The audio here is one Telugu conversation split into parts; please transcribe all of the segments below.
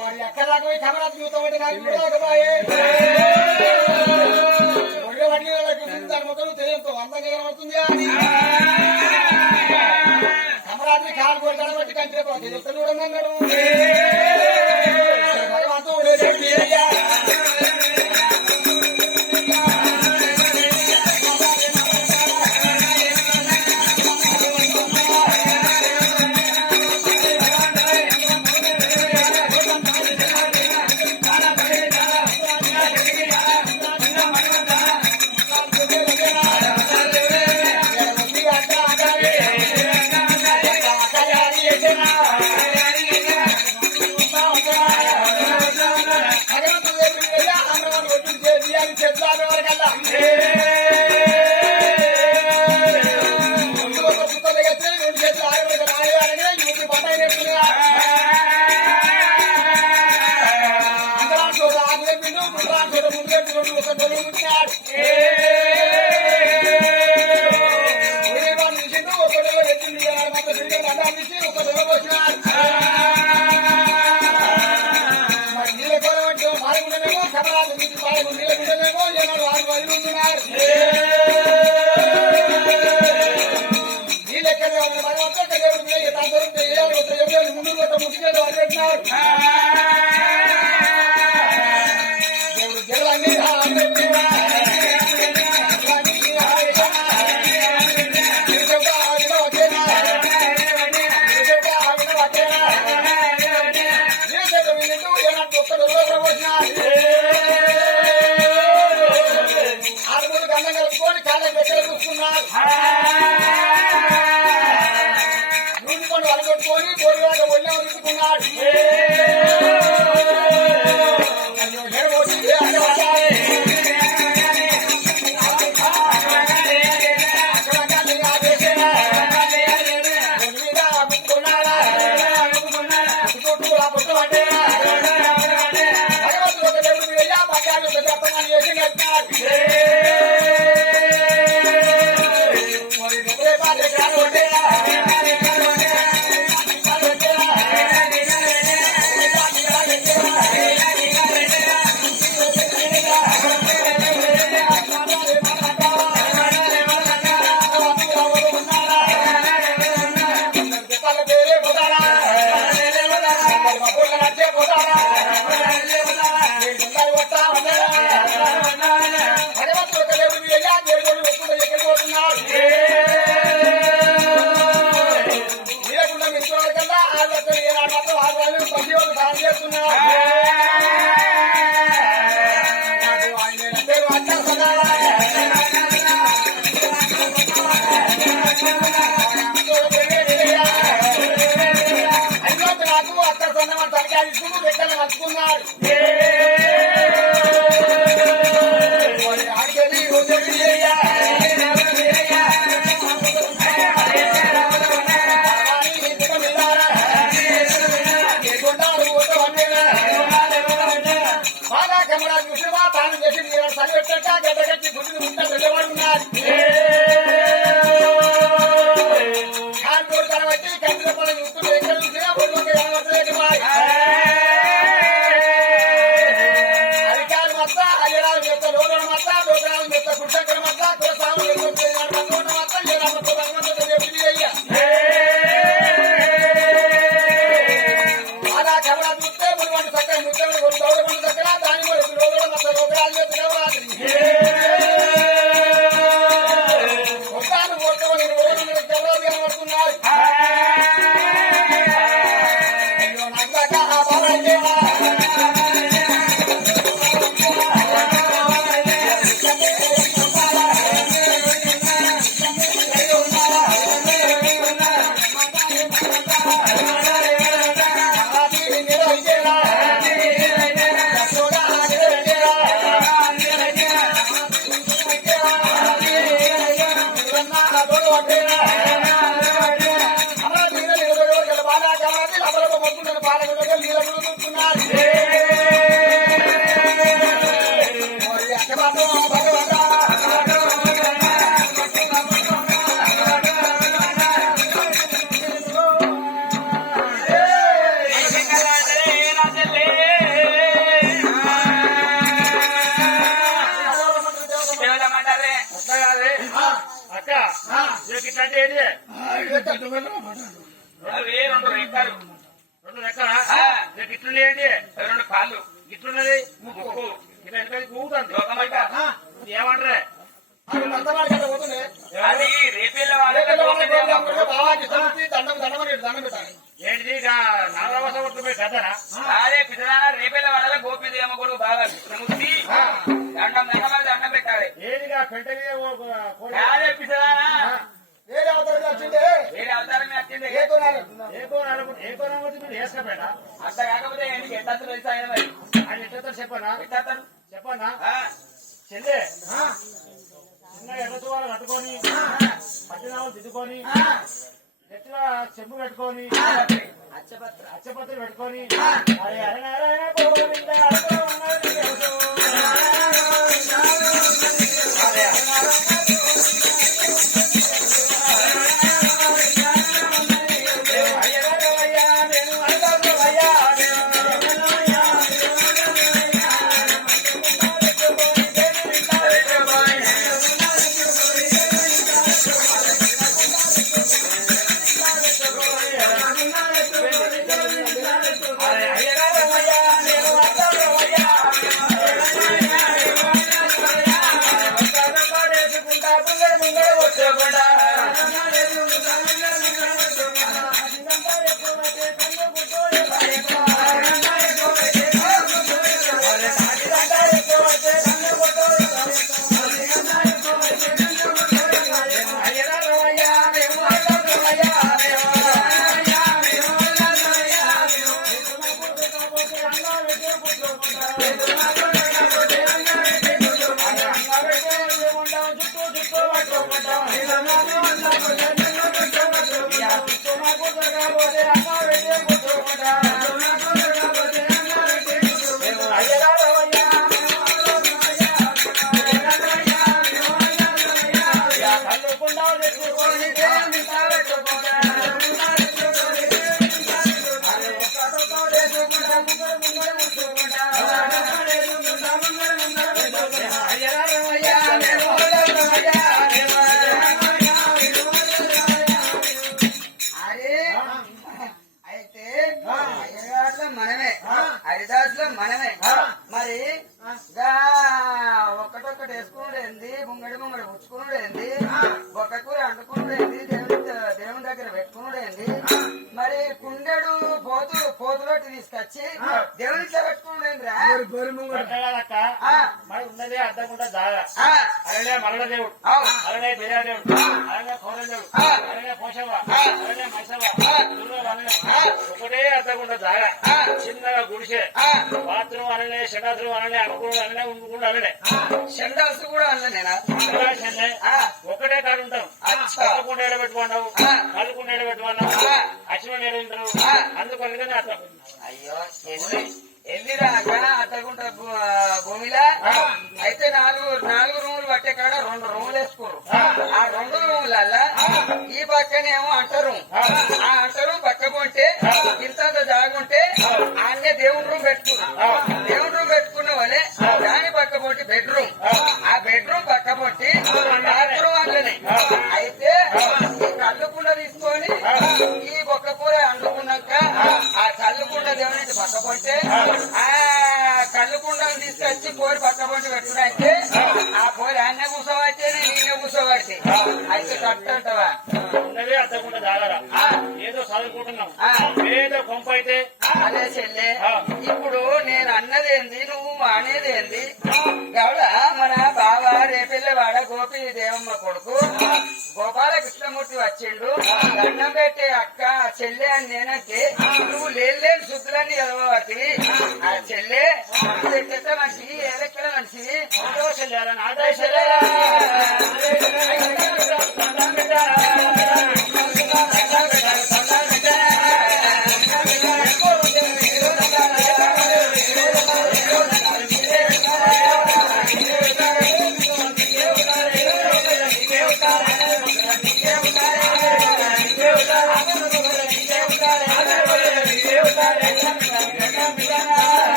మరి ఎక్కడ పోయి కెమెరా చూస్తాం అంటే నాకు చూడకపోయే ఒళ్ళు వడ్డీ దాని మొత్తం తెలియదు అందంగా ఏమవుతుంది అని కెమెరాని కాలు కొట్టాడు బట్టి కంటే చెప్తా చూడమన్నాడు భగవంతుడు గిట్ల అంటే ఏంటి? అవి 2 రెక్కలు 2 రెక్కలా? గిట్లు ఏంటి? 2 కాళ్ళు గిట్లున్నది ముక్కు ఇట్లా వెనకది ఊగుతుంది. లోకమంట ఏమంటారే? అది మంతమాడి కదా పోతుంది. అది రేపేళ్ళ దండం పెట్టాలి. ఏంటిది నాగరావాస కొట్టుకుపోయి కథనా? అదే పిల్లల రేపేళ్ళ వాడాల గోపిదేమ కొడుకు బాగా కృష్ణమూర్తి దండం పెట్టాలి. ఏదిగా పెంట అదే పిల్లల వేరే అవతల వచ్చిందే వేరే అవతారమే వచ్చింది. ఏ కొనాలి? ఏ కోణాలు వచ్చి మీరు వేసుకపోయినా అంత కాకపోతే ఎందుకు ఎట్లా తెలుసు ఆయన మరి ఆయన ఎట్లా చెప్పనా? ఎట్లా చెప్పనా? చెల్లె చిన్న ఎర్రతువాలు కట్టుకొని పట్టినాలు దిద్దుకొని ఎట్లా చెంబు పెట్టుకొని అచ్చపత్రులు పెట్టుకొని అరే అరణారాయణ గోవింద అడుగులో ఉన్నది తెలుసు. అరే అయ్యగారవయ్యా నేను అడగవయ్యా అరే అయ్యగారవయ్యా నేను అడగవయ్యా పడేసుకుంటా ముంగడ ముంగడ వచ్చకుండా హరిదాసులో మనమే మరి ఒక్కటొక్కటి వేసుకునేది ముంగడి ముంగడి పుచ్చుకునేది ఒక కూర అండుకునేది దేవుని దగ్గర పెట్టుకునేది మరి కుండెడు పోతులోటి తీసుకొచ్చి దేవుని ఇట్లా పెట్టుకునేదిరా మరి ఉన్నదే అర్థకుండా జాగా అలాగే మరణ దేవుడు అలాగే బిర్యా దేవుడు అలాగే కోర దేవుడు అలాగే పోషవ అలాగే మైసవ ఒకటే అర్థకుండా జాగా చిన్నగా గుడిసే బాత్రూమ్ అనలే షటాత్రూమ్ అనలే అనుకూలం అనలే ఉండుకుండా అనలే షండాల్స్ కూడా అనలేనా ఒకటే కాడు ఉంటాం కట్టుకుండా ఎడబెట్టుకున్నావు కలుకుండా ఎడబెట్టుకున్నావు అశ్విని ఎడుంటారు అందుకని అర్థం అయ్యో ఎల్లి రాక అత్తగుంట భూమిలా అయితే నాలుగు రూములు పట్టే కాడ 2 రూములు వేసుకోరు ఆ 2 రూములల్లా ఈ పక్కనేమో అంటరు ఆ అంటరు పక్క కొంటే ఇంత జాగుంటే ఆన్నే దేవుని రూమ్ పెట్టుకున్నారు దేవుని రూమ్ పెట్టుకున్న వాళ్ళే దాని పక్క పొట్టి బెడ్రూమ్ ఆ బెడ్రూమ్ పక్క పొట్టి బాత్రూమ్ అందులోనే అయితే ఈ కళ్ళుకుండ తీసుకొని ఈ బొక్క కూర అండుకున్నాక ఆ కళ్ళుకుండ దేవుని పక్క పొట్టే ఆ కళ్ళుకుండలు తీసుకొచ్చి పోరి పక్క పొట్టి పెట్టుకుంటే ఆ పోరి అన్న కూర్చోబడితేనే నేనే కూర్చోబడితే అయితే కట్టంటవా ఉన్నదే అర్థకుండా జాగరా ఏదో చదువుకుంటున్నాం ఏదో కొంప అయితే అదే చెల్లె ఇప్పుడు నేను అన్నదేంది నువ్వు మానేదేంది గౌడ మన బావ రేపెల్లవాడ గోపి దేవమ్మ కొడుకు గోపాల కృష్ణమూర్తి వచ్చిండు దండం పెట్టే అక్క చెల్లె అని నేనంటే నువ్వు లేని శుద్ధులన్నీ చదవబట్టి ఆ చెల్లె ఎట్ట మనిషి ఏ లెక్కల మనిషి చెల్లారని ఆదాయ చెల్లారా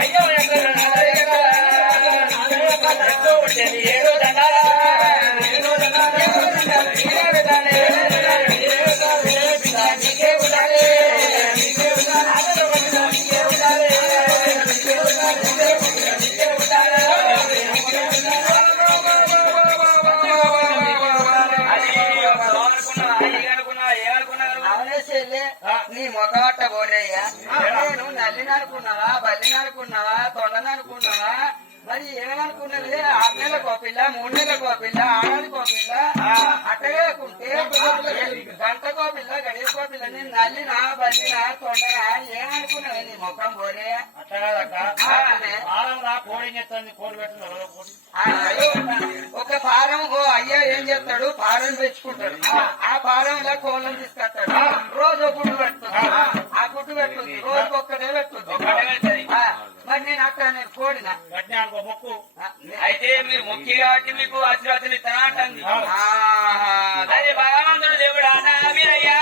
అయ్యో ఏదో దండారా నీ మొక్కబట్ట పోరయ్యా నేను నల్లిని అనుకున్నావా బల్లిని అనుకున్నావా తొండని అనుకున్నావా మరి ఏమనుకున్నది 6 నెలలకు పిల్ల 3 నెలలకు పిల్ల ఆడాదికో పిల్ల అట్టగాకుంటే గంటకో పిల్ల గడియకో పిల్ల నేను నల్లినా బల్లినా తొండనా ఏమనుకున్నావు నీ మొక్కం పోరే ఒక ఫారం ఓ అయ్యా ఏం చేస్తాడు ఫారం పెంచుకుంటాడు ఆ ఫారంలో కోళ్ళను తీసుకొస్తాడు రోజు గుడ్డు పెడుతుంది ఆ గుడ్డు పెడుతుంది రోజుకొక్కడే పెడుతుంది మరి నేను అక్కడ నేను కోడినా మొక్కు అయితే మీరు మొక్కి కాబట్టి మీకు ఆశీర్వాదం ఇస్తానా అంటుంది అదే భగవంతుడు దేవుడు అన్నా మీరయ్యా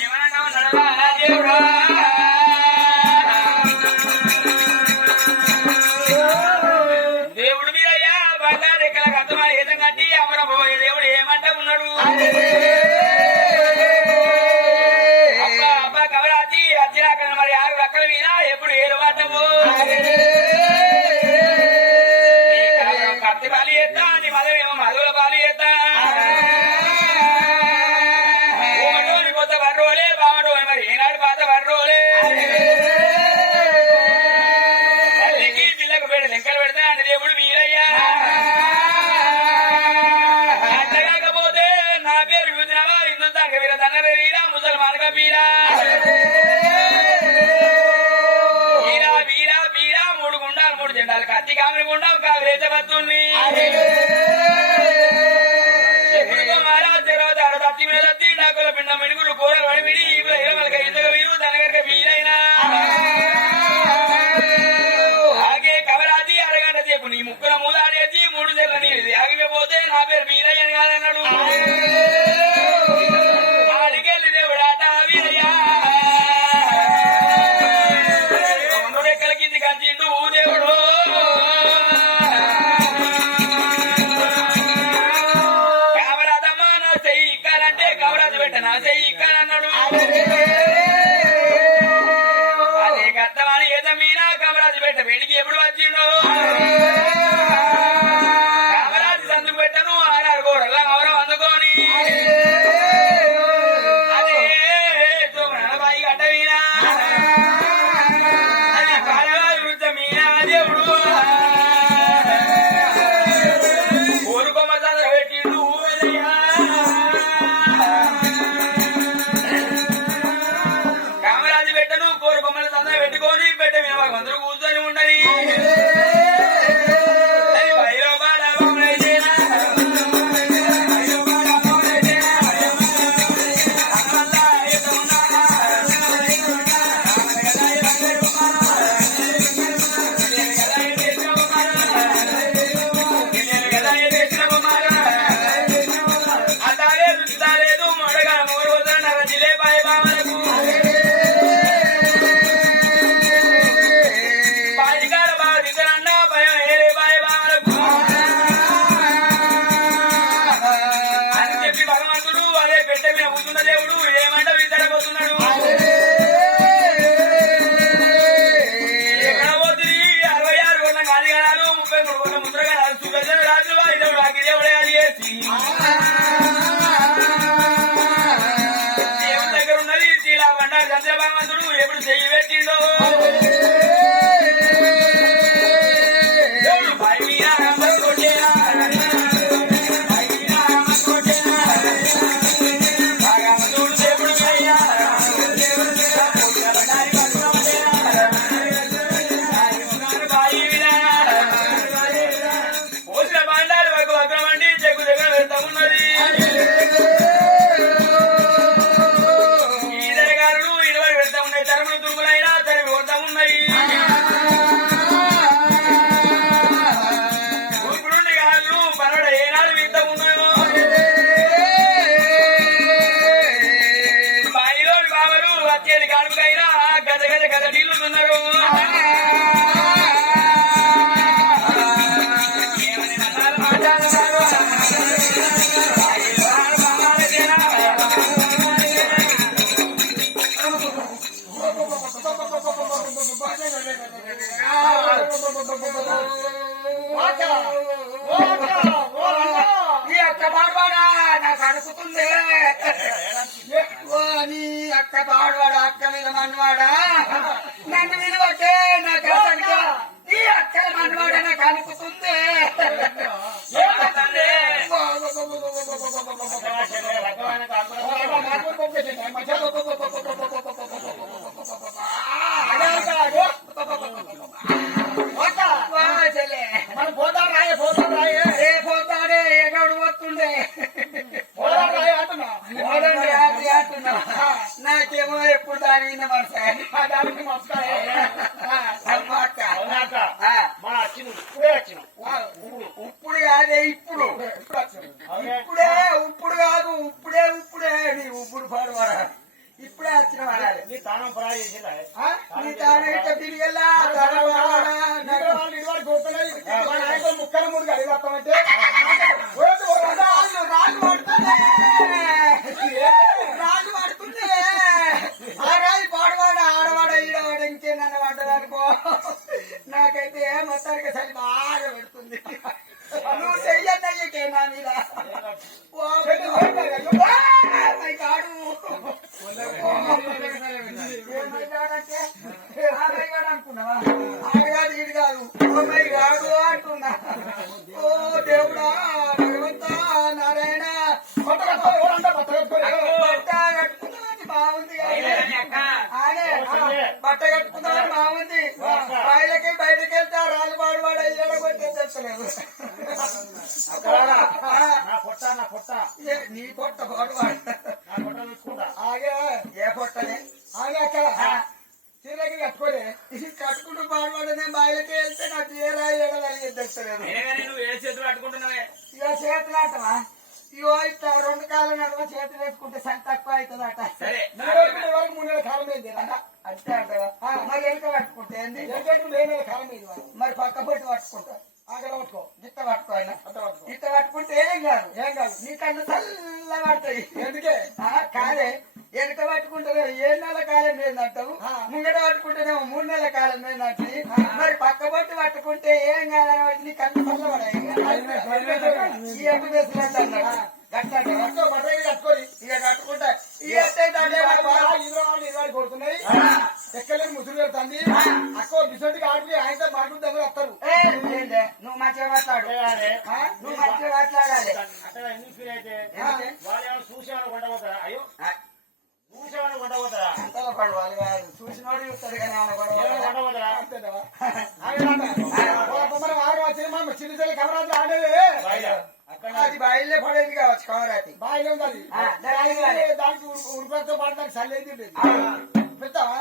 ఏమన్నా నడవా దేవుడా దేవుడు మీరయ్యా బంగారు రెక్కల కట్టమా ఏదం కట్టి అమరం పోయే దేవుడు ఏమంటా ఉన్నాడు అబ్బా అబ్బా కవరాతి అచ్చిరాక మరి 6 రక్కల మీద ఎప్పుడు ఏడు పట్టము కత్తి పాలు చేస్తా నీ మదవేమో మధువుల పాలు చేస్తా ఓమటోని కొత్త వర్రోలే బామటో మరి ఏనాడు పాత వర్రోలే తల్లికి పిల్లకు పెడి లెక్కలు పెడతా అని దేవుడు మీరయ్యా అంతకాకపోతే నా పేరు చూసినావా హిందుస్థాన్ వీర ధనర వీరా ముసల్మాన్ వీరా వీరా వీరా వీరా 3 గుండాలు 3 జెండాలు కత్తి కామిని గుండం కావిరేత బతుల్ని ఎప్పుడుకో మహారాజ్ జరవతారు తత్తి మీద తత్తి డాకుల పిండ మిడుగులు కూరలు వడిమిడి ఇరవలక ఇంతక వీరు ధనగరక వీరైనా ఆగే కవరాది అరగంట సేపు నీ ముక్కుల మూదాడేసి 3 జర్ల నీది ఆగిపోతే నా పేరు వీరయ్య అని కాదన్నాడు ఆడికెళ్ళి దేవుడాట వీరయ్యా రెక్కల కింది కంచిండు దేవుడు కామరాజమ్మ నా చెయ్యి ఇక్కాలంటే కవరాజు పెట్ట నా చెయ్యి ఇక్కాలన్నాడు అదే కట్టమని ఏదమ్మీనా కమరాజు పెట్ట వేడికి ఎప్పుడు వచ్చిండు కామరాజు సందుకు పెట్టను 6 గోడల అవరం అందుకొని అదే బాయి గడ్డ వీనా అది కాలవాయి వృద్ధ మీనా దేవుడు కోరుకొమ్మ సంద పెట్టిండు కామరాజు పెట్టను కోరుకొమ్మల సంద పెట్టుకొని పెట్ట మీద అందరూ కూర్చొని ఉండని అక్క పాడువాడు అక్క మీద మన్వాడా నన్ను విలువకే నాకు అసలుగా నీ అక్క మన్వాడ నాకు అనుకుతుంది ఏమవుతుంది? రకమైన కాల్పన మనం పోతాం రాయే ఏ పోతాడే ఎగడు వస్తుండే పోతాం రాయే అంటున్నా ఓడండి ఆడి అంటున్నా నాకేమో ఎప్పుడు దాని మీద మనసు దానికి మస్తాయి అన్నమాట అవునాక మన వచ్చిన ఇప్పుడే వచ్చినాం ఇప్పుడు కాదే ఇప్పుడు ఇప్పుడే ఇప్పుడు కాదు ఇప్పుడే నీ ఉప్పుడు పాడవాడా ఇప్పుడే వచ్చిన వాడాలి నీ తానం ఫ్రై చేసిందా నీ తానేట తిరిగెల్లా ముక్కలు మూడు అడిగేస్తామంటే రాళ్ళు పడుతుంది ఆరాయి పాడవాడ ఆడవాడ ఈడవాడ ఇంకేనన్న పడ్డదనుకో నాకైతే మొత్తానికి సరి బాగా పెడుతుంది నువ్వు చెయ్యన్నయ్యకే నా మీద అనుకున్నావా ఆడగాదు ఈడు కాదు కాదు అంటున్నా ఓ దేవుడా భగవంతా నారాయణ బట్ట కట్టుకున్నామని బాగుంది బట్ట కట్టుకున్నామని బాగుంది బయటకి వెళ్తే రాళ్ళు పాడువాడు ఎడగొట్టే తెచ్చలేదు నా పొట్ట నీ పొట్ట పాడువాడు నా పొట్ట చూసుకుంటా ఆగే ఏ పొట్టనే ఆగే అక్కడ చీరకి కట్టుకోలే కట్టుకుంటూ పాడువాడనే బయటకి వెళ్తే నాకు ఏ రాయి ఎడగలిగే తెచ్చలేదు నేనేగాని నువ్వు ఏ చేతులు పట్టుకుంటున్నావే ఇక చేతులు అంటవా ఇగో ఇట్లా రెండు కాళ్ళు నడవ చేతులు వేసుకుంటే సరి తక్కువ అవుతుందట సరే వరకు 3 నెలల కాలం అయింది అంతే అంటవా మరి వెనుక పట్టుకుంటే ఏంది ఎందుకంటే 2 నెలల కాలం అయింది మరి పక్క పొట్టి పట్టుకుంటా ఆగల పట్టుకో గిట్ట పట్టుకో ఆయన అట్ట పట్టుకో ఇట్ట పట్టుకుంటే ఏం కాదు ఏం కాదు నీ కన్ను చల్ల పడతాయి ఎందుకే కాదే వెనుక పట్టుకుంటే 7 నెలల కాలం ఏందంటావు ముంగట పట్టుకుంటేనేమో 3 నెలల కాలం ఏందంటే మరి పక్క పొట్టి పట్టుకుంటే ఏం కాదని నీ కన్ను చల్ల పడాయి ఈ ఎప్పుడు వేసినట్టు అన్నాడు కట్టుకోని ఇక కట్టుకుంటా కొడుతున్నాయి ఎక్కలేని ముసురు పెడుతుంది అక్కో బిసోటికి ఆడికి ఆయనతో మాట్లాడుతూ వస్తారు నువ్వు మంచిగా మాట్లాడు నువ్వు మంచిగా మాట్లాడాలి అక్కడ ఎందుకు ఫీల్ అయితే వాళ్ళు ఏమైనా చూసేవాళ్ళు కొండపోతారా అయ్యో చూసేవాళ్ళు కొండపోతారా అంతలో పడవాలి కాదు చూసినోడు చూస్తాడు కానీ ఆయన కొండపోతారా మనం ఆరు వచ్చి మనం చిన్న చిన్న కమరాజు ఆడేది అది బాయిలే పడేది కావచ్చు కమరాతి బాయిలో ఉంది దానికి ఉడిపడితో పాటు దానికి చల్లేది లేదు పెడతావా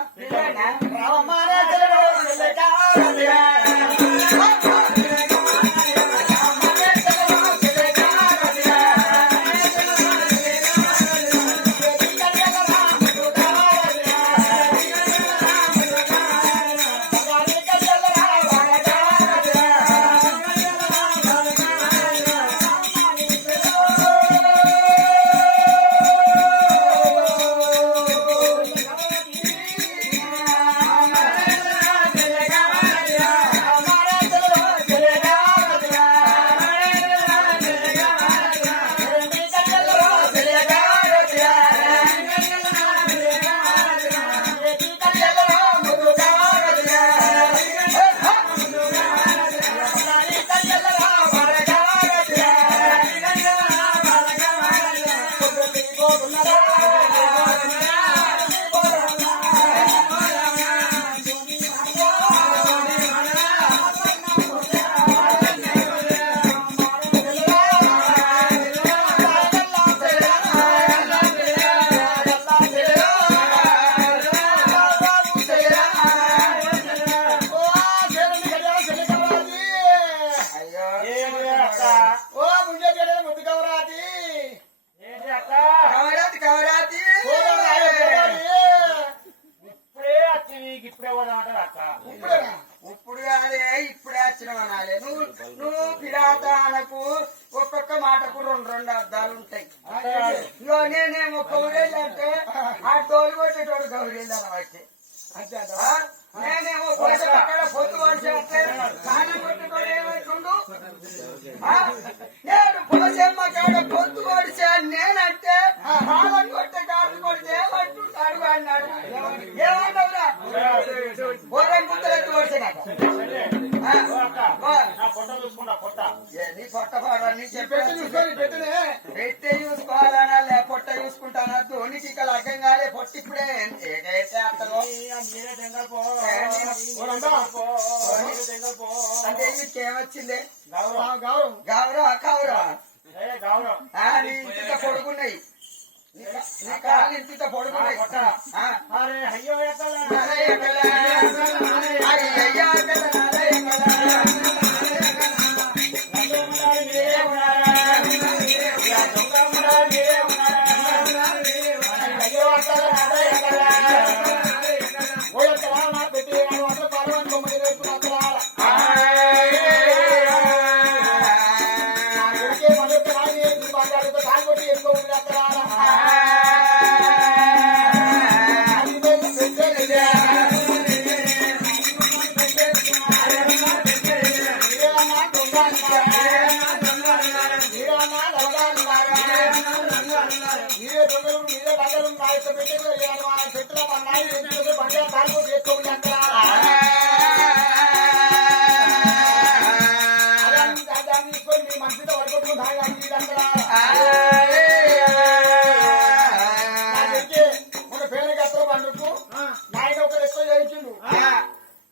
ఇప్పుడు కాదే ఇప్పుడే వచ్చినావు అనాలి నువ్వు పిరాతానకు ఒక్కొక్క మాటకు 2 అర్థాలు ఉంటాయి ఇగో నేనేమో గౌరీలు అంటే ఆ తోలు కొట్టేటోడు గౌరీలు అనవచ్చు నేనేమో పొత్తు వడిచేస్తే స్నానం కొట్టేటోడు ఏమంటుండు నేను పోసమ్మ కాడ పొత్తు వడిచా నేనంటే హాలం కొట్టే కాడు కొడితే ఏమంటుంటాడు అన్న నీకు ఇక్కడ అర్థం కాలే పొట్టి ఇప్పుడే ఏదైతే అత్తలో మీరే తెంగల్ పో అంటే మీకేమొచ్చింది గౌరవం గౌరవం గౌరవ కౌరవ గౌరవం ఇంత పొడుగున్నాయి నీ కాళ్ళు ఇంత పొడుగున్నాయి అరే అయ్యో ఎక్కడ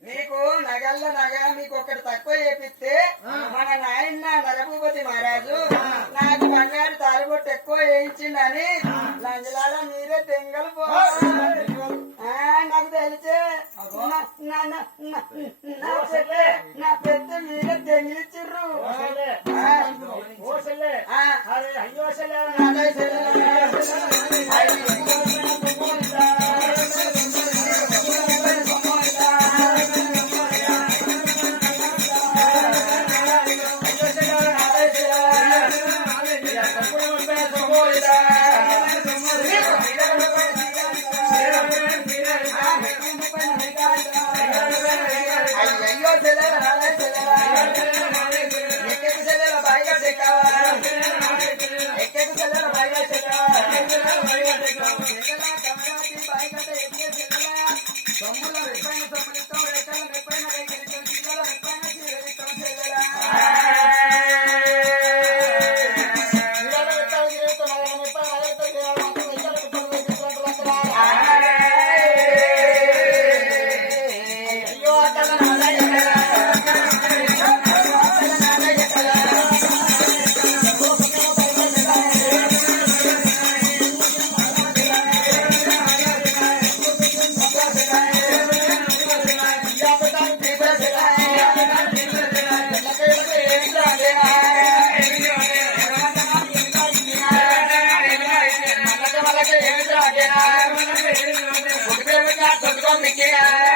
నీకు నగల్ల నగ మీకు ఒకటి తక్కువ చేపిస్తే మన నాయన నరభూపతి మహారాజు నాకు బంగారు తాలిబొట్టు ఎక్కువ వేయించిండని లంజలాడ మీరే తెంగలు నాకు తెలిసే నా పెద్ద మీరే తెంగిలిచ్చిర్రు అయ్యో అయ్యో ఎక్కడికి చెల్లెల బాయిగా చెక్కావా ఎక్కడికి చెల్లెల బాయిగా చెక్కావా బాయిగట్ట ఎక్కే చెల్లెల సొమ్ముల రెప్పైన సొమ్ములిస్తాం రేఖల రెప్పైన రేఖలిస్తాం చిల్లల రెప్పైన చీరలిస్తాం చెల్లెల Mickey.